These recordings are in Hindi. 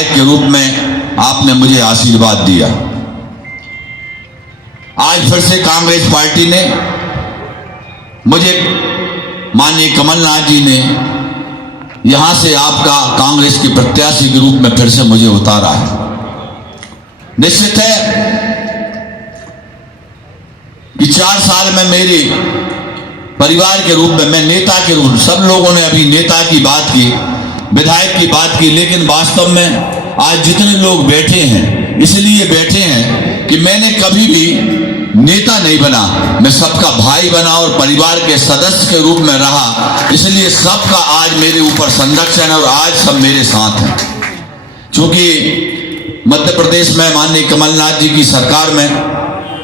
विधायक के रूप में आपने मुझे आशीर्वाद दिया। आज फिर से कांग्रेस पार्टी ने मुझे, माननीय कमलनाथ जी ने यहां से आपका कांग्रेस के प्रत्याशी के रूप में फिर से मुझे उतारा है। निश्चित है कि 4 साल में मेरे परिवार के रूप में, मैं नेता के रूप में, सब लोगों ने अभी नेता की बात की, विधायक की बात की, लेकिन वास्तव में आज जितने लोग बैठे हैं इसलिए बैठे हैं कि मैंने कभी भी नेता नहीं बना, मैं सबका भाई बना और परिवार के सदस्य के रूप में रहा, इसलिए सबका आज मेरे ऊपर संरक्षण है और आज सब मेरे साथ हैं। क्योंकि मध्य प्रदेश में माननीय कमलनाथ जी की सरकार में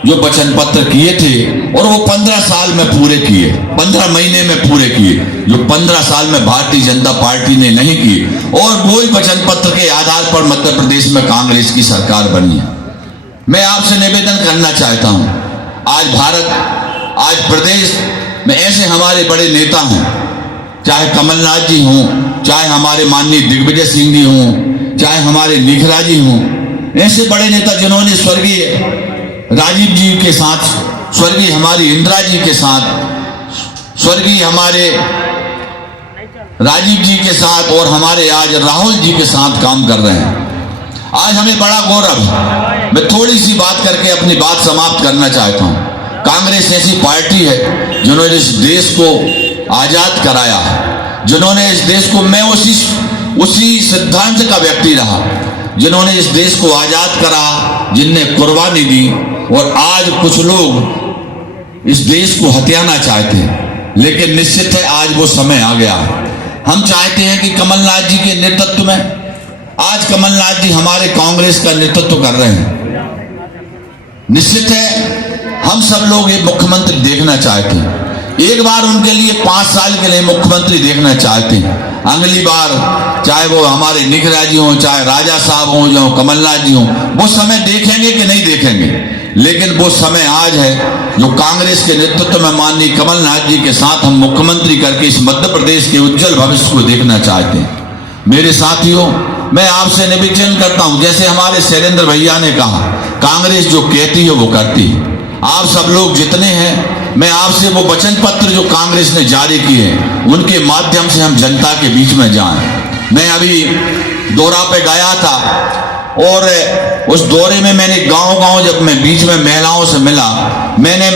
जो वचन पत्र किए थे और वो 15 साल में पूरे किए, 15 महीने में पूरे किए, जो 15 साल में भारतीय जनता पार्टी ने नहीं किए, और वो ही वचन पत्र के आधार पर मध्य प्रदेश में कांग्रेस की सरकार बनी है। मैं आपसे निवेदन करना चाहता हूं, आज प्रदेश में ऐसे हमारे बड़े नेता हों, चाहे कमलनाथ जी हों, चाहे हमारे माननीय दिग्विजय सिंह जी हों, चाहे हमारे निखरा जी हों, ऐसे बड़े नेता जिन्होंने स्वर्गीय राजीव जी के साथ, स्वर्गीय हमारी इंदिरा जी के साथ, स्वर्गीय हमारे राजीव जी के साथ और हमारे आज राहुल जी के साथ काम कर रहे हैं। आज हमें बड़ा गौरव है। मैं थोड़ी सी बात करके अपनी बात समाप्त करना चाहता हूं। कांग्रेस ऐसी पार्टी है जिन्होंने इस देश को आजाद कराया है, जिन्होंने इस देश को, मैं उसी सिद्धांत का व्यक्ति रहा, जिन्होंने इस देश को आजाद करा, जिनने कुर्बानी दी, और आज कुछ लोग इस देश को हथियाना चाहते हैं, लेकिन निश्चित है आज वो समय आ गया है। हम चाहते हैं कि कमलनाथ जी के नेतृत्व में, आज कमलनाथ जी हमारे कांग्रेस का नेतृत्व कर रहे हैं, निश्चित है हम सब लोग ये मुख्यमंत्री देखना चाहते हैं, एक बार उनके लिए 5 साल के लिए मुख्यमंत्री देखना चाहते हैं। अगली बार चाहे वो हमारे निखरा जी हों, चाहे राजा साहब हों, जो कमलनाथ जी हों, वो समय देखेंगे कि नहीं देखेंगे, लेकिन वो समय आज है जो कांग्रेस के नेतृत्व में माननीय कमलनाथ जी के साथ हम मुख्यमंत्री करके इस मध्य प्रदेश के उज्जवल भविष्य को देखना चाहते हैं। मेरे साथियों, मैं आपसे निवेदन करता हूं, जैसे हमारे शैलेंद्र भैया ने कहा, कांग्रेस जो कहती है वो करती है। आप सब लोग जितने हैं, मैं आपसे वो वचन पत्र जो कांग्रेस ने जारी किए हैं उनके माध्यम से हम जनता के बीच में जाएं। मैं अभी दौरा पे गया था और उस दौरे में मैंने गांव-गांव, जब मैं बीच में महिलाओं से मिला, मैंने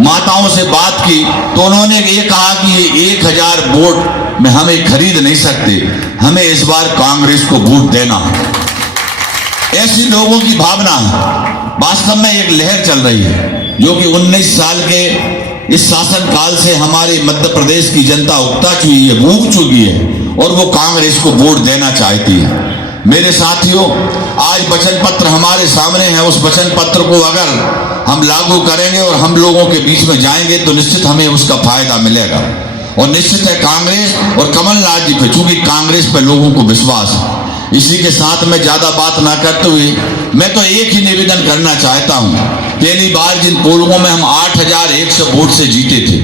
माताओं से बात की, तो उन्होंने ये कहा कि ये 1000 वोट में हमें खरीद नहीं सकते, हमें इस बार कांग्रेस को वोट देना है। ऐसी लोगों की भावना है। वास्तव में एक लहर चल रही है जो कि 19 साल के इस शासन काल से हमारे मध्य प्रदेश की जनता उकता चुकी है, भूख चुकी है, और वो कांग्रेस को वोट देना चाहती है। मेरे साथियों, आज वचन पत्र हमारे सामने है, उस वचन पत्र को अगर हम लागू करेंगे और हम लोगों के बीच में जाएंगे तो निश्चित हमें उसका फायदा मिलेगा, और निश्चित है कांग्रेस और कमलनाथ जी पे, चूंकि कांग्रेस पे लोगों को विश्वास है। इसी के साथ में ज्यादा बात ना करते हुए मैं तो एक ही निवेदन करना चाहता हूं। पहली बार जिन पोलिंगों में हम 8100 वोट से जीते थे,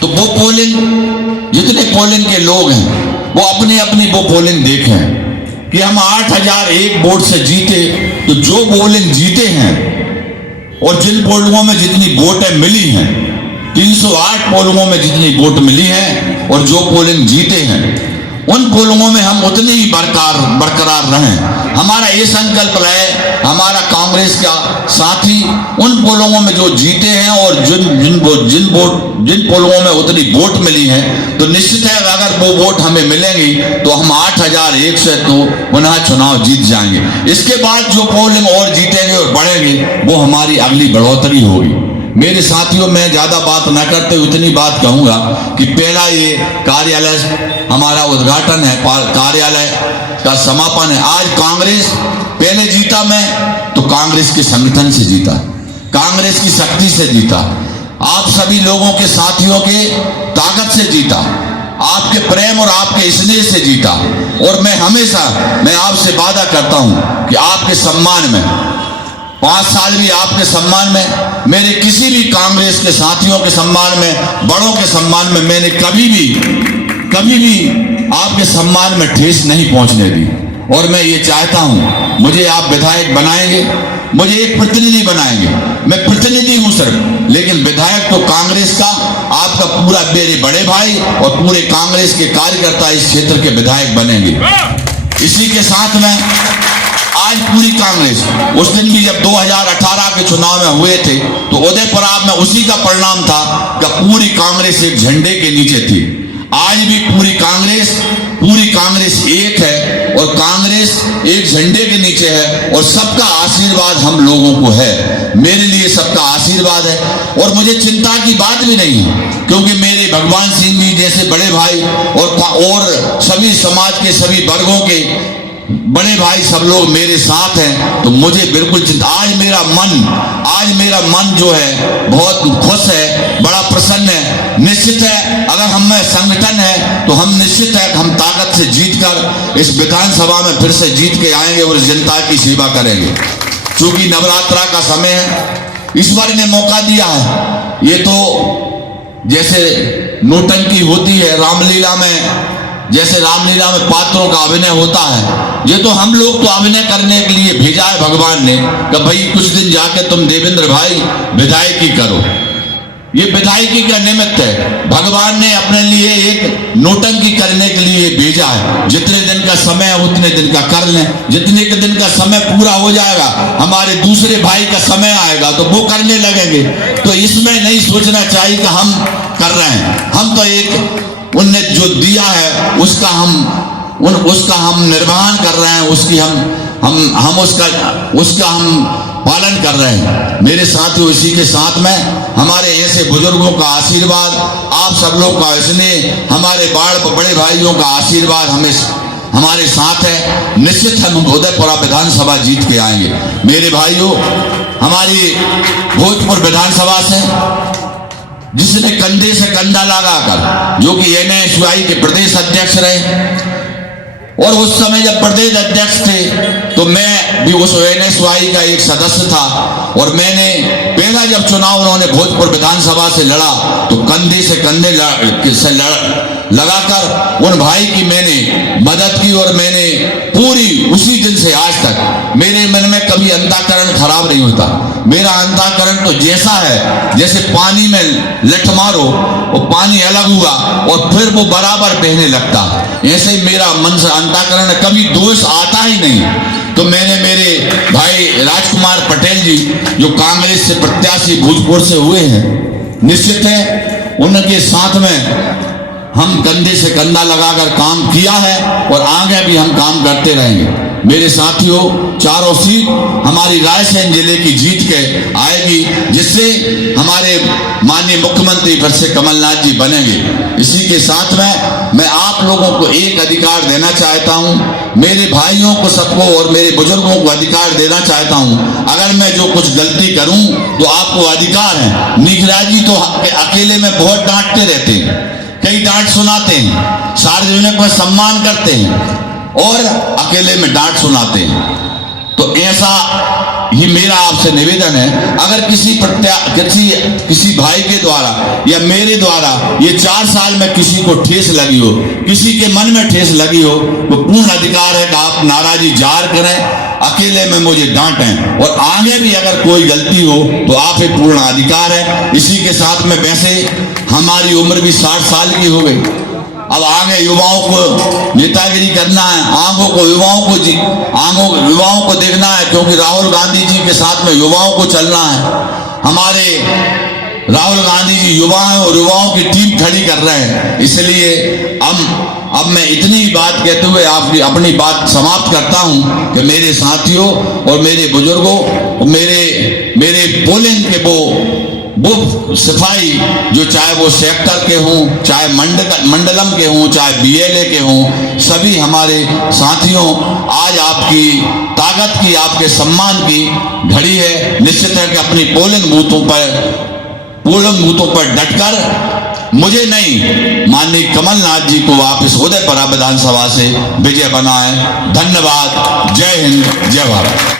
तो वो पोलिंग, जितने पोलिंग के लोग हैं वो अपनी अपनी वो पोलिंग देखें कि हम 8001 वोट से जीते, तो जो पोलिंग जीते हैं और जिन पोलिंगों में जितनी वोटें मिली हैं, 308 पोलिंगों में जितनी वोट मिली है और जो पोलिंग जीते हैं, उन पोलिंगों में हम उतनी ही बरकरार रहें। हमारा ये संकल्प रहे, हमारा कांग्रेस का साथी उन पोलिंगों में जो जीते हैं और जिन पोलिंगों में उतनी वोट मिली है, तो निश्चित है अगर वो वोट हमें मिलेंगी तो हम 8100 तो पुनः चुनाव जीत जाएंगे। इसके बाद जो पोलिंग और जीतेंगे और बढ़ेंगे वो हमारी अगली बढ़ोतरी होगी। मेरे साथियों, मैं ज्यादा बात न करते इतनी बात कहूंगा कि पहला ये कार्यालय हमारा उद्घाटन है, कार्यालय का समापन है। आज कांग्रेस पहले जीता मैं तो कांग्रेस के संगठन से जीता, कांग्रेस की शक्ति से जीता, आप सभी लोगों के साथियों के ताकत से जीता, आपके प्रेम और आपके स्नेह से जीता। और मैं हमेशा आपसे वादा करता हूं कि आपके सम्मान में 5 साल भी आपके सम्मान में, मेरे किसी भी कांग्रेस के साथियों के सम्मान में, बड़ों के सम्मान में मैंने कभी भी आपके सम्मान में ठेस नहीं पहुंचने दी। और मैं ये चाहता हूं मुझे आप विधायक बनाएंगे, मुझे एक प्रतिनिधि बनाएंगे, मैं प्रतिनिधि हूं सिर्फ, लेकिन विधायक तो कांग्रेस का, आपका पूरा मेरे बड़े भाई और पूरे कांग्रेस के कार्यकर्ता इस क्षेत्र के विधायक बनेंगे। इसी के साथ में आज पूरी कांग्रेस, उस दिन भी जब 2018 के चुनाव में हुए थे तो उदयपुर में उसी का परिणाम था कि पूरी कांग्रेस एक झंडे के नीचे थी। आज भी पूरी कांग्रेस एक है और कांग्रेस एक झंडे के नीचे है और सबका आशीर्वाद हम लोगों को है। मेरे लिए सबका आशीर्वाद है और मुझे चिंता की बात भी नहीं है, क्योंकि मेरे भगवान सिंह जी जैसे बड़े भाई और सभी समाज के सभी वर्गों के बड़े भाई सब लोग मेरे साथ हैं, तो मुझे बिल्कुल चिंता। आज मेरा मन जो है बहुत खुश है, बड़ा प्रसन्न है। निश्चित है अगर हम में संगठन है तो हम निश्चित है हम ताकत से जीतकर इस विधानसभा में फिर से जीत के आएंगे और जनता की सेवा करेंगे। क्योंकि नवरात्रा का समय है, ईश्वर ने मौका दिया है। ये तो जैसे नौटंकी होती है रामलीला में, जैसे रामलीला में पात्रों का अभिनय होता है, ये तो हम लोग तो अभिनय करने के लिए भेजा है भगवान ने कि भाई कुछ दिन जाके तुम देवेंद्र भाई विधायकी करो। ये विधायकी का निमित्त है, भगवान ने अपने लिए एक नौटंकी करने के लिए भेजा है। जितने दिन का समय है उतने दिन का कर लें, जितने के दिन का समय पूरा हो जाएगा हमारे दूसरे भाई का समय आएगा तो वो करने लगेंगे। तो इसमें नहीं सोचना चाहिए कि हम कर रहे हैं, हम तो एक उनने जो दिया है उसका हम निर्वहन कर रहे हैं, उसका हम पालन कर रहे हैं। मेरे साथियों, इसी के साथ में हमारे ऐसे बुजुर्गों का आशीर्वाद, आप सब लोग का स्नेह, हमारे बड़े भाइयों का आशीर्वाद हमारे साथ है। निश्चित हम उदयपुरा विधानसभा जीत के आएंगे। मेरे भाइयों, हमारी भोजपुर विधानसभा से जिसने कंधे से कंधा लगाकर, जो कि NSY के प्रदेश अध्यक्ष रहे और उस समय जब प्रदेश अध्यक्ष थे तो मैं भी उस NSY का एक सदस्य था और मैंने पहला जब चुनाव उन्होंने भोजपुर विधानसभा से लड़ा तो कंधे से कंधे लगाकर उन भाई की मैंने मदद की और मैंने पूरी उसी दिन से आज तक मेरे मन में कभी अंतःकरण खराब नहीं होता। मेरा अंतःकरण तो जैसा है जैसे पानी में लठ मारो वो पानी अलग हुआ और फिर वो बराबर बहने लगता, ऐसे ही मेरा मन से अंतःकरण कभी दोष आता ही नहीं। तो मैंने मेरे भाई राजकुमार पटेल जी जो कांग्रेस से प्रत्याशी भोजपुर से हुए हैं, निश्चित है उनके साथ में हम कंधे से कंधा लगाकर काम किया है और आगे भी हम काम करते रहेंगे। मेरे साथियों, चारों सीट हमारी रायसेन जिले की जीत के आएगी, जिससे हमारे माननीय मुख्यमंत्री फिर से कमलनाथ जी बनेंगे। इसी के साथ में मैं आप लोगों को एक अधिकार देना चाहता हूं, मेरे भाइयों को सबको और मेरे बुजुर्गों को अधिकार देना चाहता हूं। अगर मैं जो कुछ गलती करूं तो आपको अधिकार है। निखराज जी तो अकेले में बहुत डांटते रहते हैं, कई डांट सुनाते हैं, सार्वजनिक में सम्मान करते हैं और अकेले में डांट सुनाते हैं। तो ऐसा ही मेरा आपसे निवेदन है, अगर किसी भाई के द्वारा या मेरे द्वारा ये 4 साल में किसी को ठेस लगी हो, किसी के मन में ठेस लगी हो, तो पूर्ण अधिकार है कि आप नाराजगी जाहिर करें, अकेले में मुझे डांटें और आगे भी अगर कोई गलती हो तो आप ही पूर्ण अधिकार है। इसी के साथ में वैसे हमारी उम्र भी 60 साल की हो गई, अब आगे युवाओं को नेतागिरी करना है, युवाओं को देखना है, क्योंकि राहुल गांधी जी के साथ में युवाओं को चलना है। हमारे राहुल गांधी जी युवा हैं और युवाओं की टीम खड़ी कर रहे हैं। इसलिए अब मैं इतनी बात कहते हुए आपकी अपनी बात समाप्त करता हूं कि मेरे साथियों और मेरे बुजुर्गों, मेरे पोलिंग के वो सिपाही जो चाहे वो सेक्टर के हों, चाहे मंडलम के हों, चाहे BLA के हों, सभी हमारे साथियों, आज आपकी ताकत की, आपके सम्मान की घड़ी है। निश्चित है कि अपनी पोलिंग बूथों पर डटकर मुझे नहीं, माननीय कमलनाथ जी को आप इस उदयपुरा विधानसभा से विजय बनाएं। धन्यवाद। जय हिंद, जय भारत।